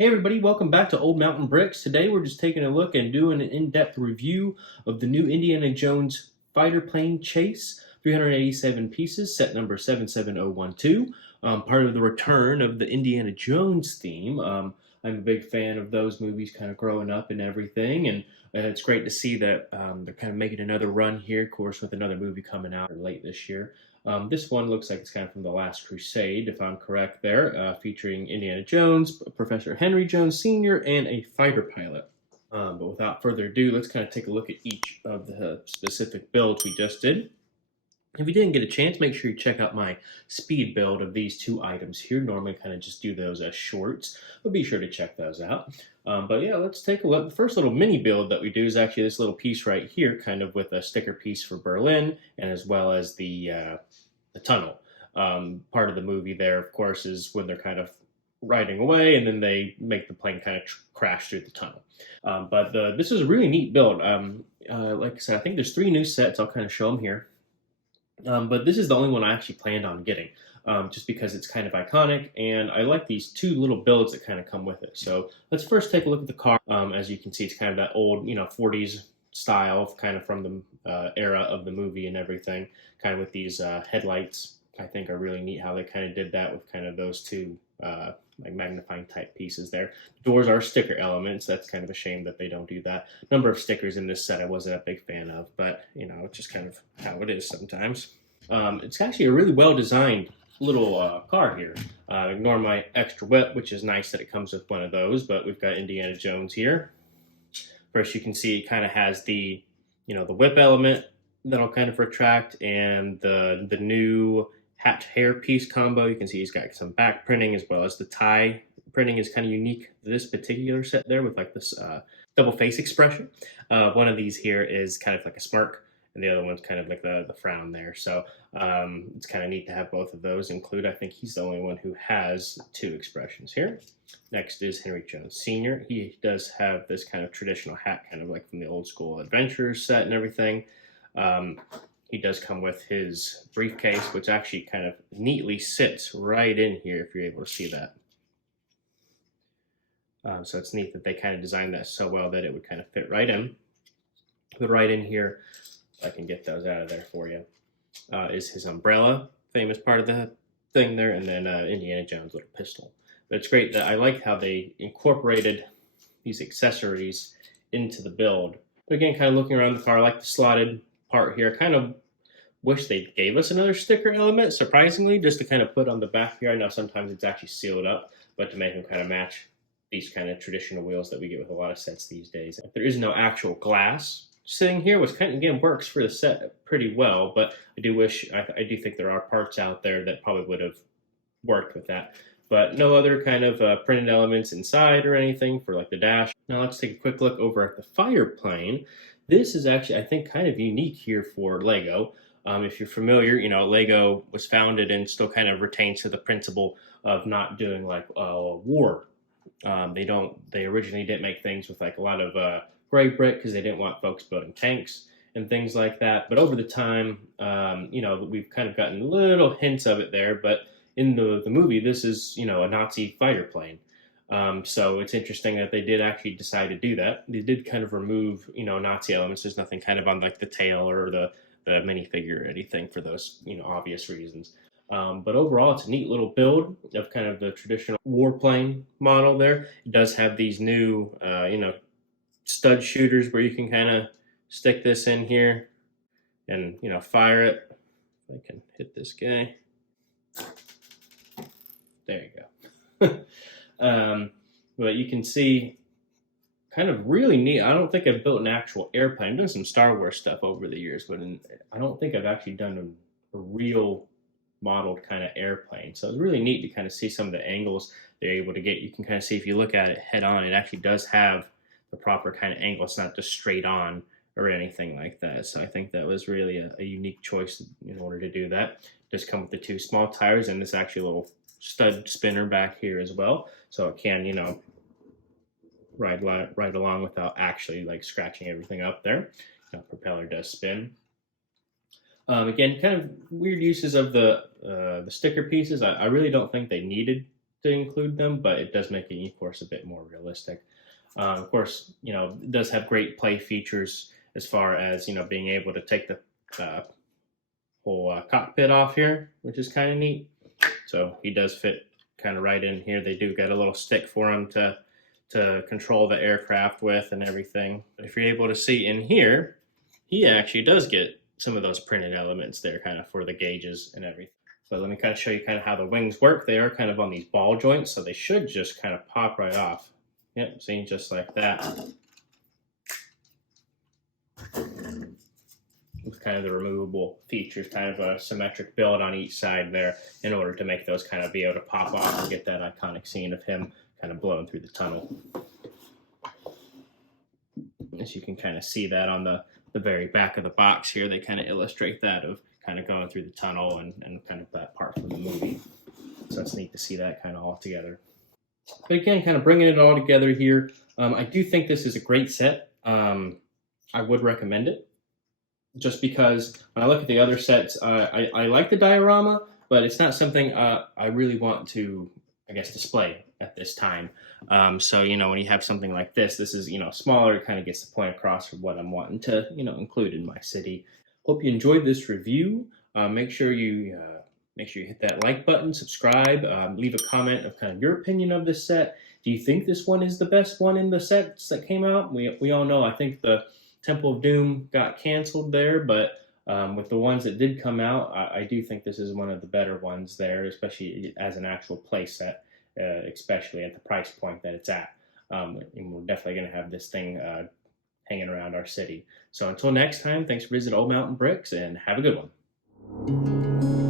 Hey everybody, welcome back to Old Mountain Bricks. Today we're just taking a look and doing an in-depth review of the new Indiana Jones fighter plane chase, 387 pieces, set number 77012, part of the return of the Indiana Jones theme. I'm a big fan of those movies kind of growing up and everything, and it's great to see that they're kind of making another run here, of course, with another movie coming out late this year. This one looks like it's kind of from the Last Crusade, if I'm correct there, featuring Indiana Jones, Professor Henry Jones Sr., and a fighter pilot. But without further ado, let's kind of take a look at each of the specific builds we just did. If you didn't get a chance, make sure you check out my speed build of these two items here. Normally kind of just do those as shorts, but be sure to check those out. But yeah, let's take a look. The first little mini build that we do is actually this little piece right here, kind of with a sticker piece for Berlin, and as well as the tunnel. Part of the movie there, of course, is when they're kind of riding away, and then they make the plane kind of crash through the tunnel. This is a really neat build. Like I said, I think there's 3 new sets. I'll kind of show them here. But this is the only one I actually planned on getting, just because it's kind of iconic, and I like these 2 little builds that kind of come with it. So let's first take a look at the car. As you can see, it's kind of that old, 40s style, kind of from the era of the movie and everything, kind of with these headlights. I think are really neat how they kind of did that with kind of those 2 like magnifying type pieces there. The doors are sticker elements. That's kind of a shame that they don't do that. Number of stickers in this set I wasn't a big fan of, but it's just kind of how it is sometimes. It's actually a really well designed little car here. Ignore my extra whip, which is nice that it comes with one of those, but we've got Indiana Jones here. First, you can see it kind of has the the whip element that'll kind of retract, and the new hat hair piece combo. You can see he's got some back printing, as well as the tie printing is kind of unique to this particular set there, with like this double face expression. One of these here is kind of like a smirk, and the other one's kind of like the frown there. So it's kind of neat to have both of those include. I think he's the only one who has 2 expressions here. Next is Henry Jones Sr. He does have this kind of traditional hat, kind of like from the old school Adventures set and everything. He does come with his briefcase, which actually kind of neatly sits right in here, if you're able to see that. So it's neat that they kind of designed that so well that it would kind of fit right in. But right in here, I can get those out of there for you, is his umbrella, famous part of the thing there, and then Indiana Jones' little pistol. But it's great that I like how they incorporated these accessories into the build. But again, kind of looking around the car, I like the slotted part here. I kind of wish they gave us another sticker element, surprisingly, just to kind of put on the back here. I know sometimes it's actually sealed up, but to make them kind of match these kind of traditional wheels that we get with a lot of sets these days. There is no actual glass sitting here, which kind of, again, works for the set pretty well, but I do think there are parts out there that probably would have worked with that. But no other kind of printed elements inside or anything for like the dash. Now let's take a quick look over at the fireplane. This is actually, I think, kind of unique here for Lego. If you're familiar, Lego was founded and still kind of retains to the principle of not doing like war. They originally didn't make things with like a lot of gray brick because they didn't want folks building tanks and things like that. But over the time, we've kind of gotten little hints of it there. But in the movie, this is, a Nazi fighter plane. So it's interesting that they did actually decide to do that. They did kind of remove, Nazi elements. There's nothing kind of on like the tail or the minifigure or anything for those, obvious reasons. But overall, it's a neat little build of kind of the traditional warplane model there. It does have these new, stud shooters where you can kind of stick this in here and, fire it. If I can hit this guy. There you go. But you can see kind of really neat. I don't think I've built an actual airplane. I've done some Star Wars stuff over the years, but I don't think I've actually done a real modeled kind of airplane. So it's really neat to kind of see some of the angles they're able to get. You can kind of see, if you look at it head on, it actually does have the proper kind of angle. It's not just straight on or anything like that. So I think that was really a unique choice in order to do that. Just come with the 2 small tires and this actually little stud spinner back here as well. So it can, ride along without actually like scratching everything up there. Propeller does spin. Again, kind of weird uses of the sticker pieces. I really don't think they needed to include them, but it does make the E-Force a bit more realistic. Of course, it does have great play features as far as, being able to take the whole cockpit off here, which is kind of neat. So he does fit kind of right in here. They do get a little stick for him to control the aircraft with and everything. If you're able to see in here, he actually does get some of those printed elements there kind of for the gauges and everything. So let me kind of show you kind of how the wings work. They are kind of on these ball joints, so they should just kind of pop right off. Yep, see, just like that. With kind of the removable features, kind of a symmetric build on each side there in order to make those kind of be able to pop off and get that iconic scene of him kind of blowing through the tunnel. As you can kind of see that on the very back of the box here, they kind of illustrate that of kind of going through the tunnel and kind of that part from the movie. So it's neat to see that kind of all together. But again, kind of bringing it all together here, I do think this is a great set. I would recommend it just because when I look at the other sets, I like the diorama, but it's not something I really want to, I guess, display at this time. So, when you have something like this is, smaller, it kind of gets the point across for what I'm wanting to, include in my city. Hope you enjoyed this review. Make sure you hit that like button, subscribe, leave a comment of kind of your opinion of this set. Do you think this one is the best one in the sets that came out? We all know, I think the Temple of Doom got canceled there, but with the ones that did come out, I do think this is one of the better ones there, especially as an actual play set, especially at the price point that it's at. And we're definitely going to have this thing hanging around our city. So until next time, thanks for visiting Old Mountain Bricks, and have a good one.